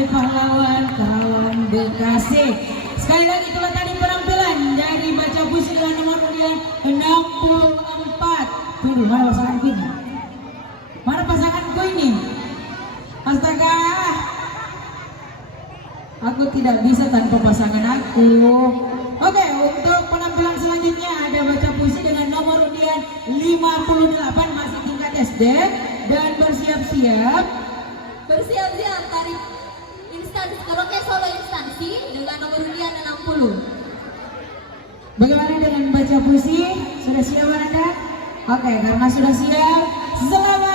Hai pahlawan kawan Bekasi. Sekali lagi itulah tadi penampilan dari baca puisi dengan nomor undian 64. Tunggu, mana pasanganku ini? Mana pasanganku ini? Astaga, aku tidak bisa tanpa pasangan aku. Oke, untuk penampilan selanjutnya ada baca puisi dengan nomor undian 58, masih tingkat SD, dan bersiap-siap dari instansi karaoke Solo instansi dengan nomor undian 60. Bagaimana dengan baca puisi? Sudah siap Anda? Oke, karena sudah siap, selamat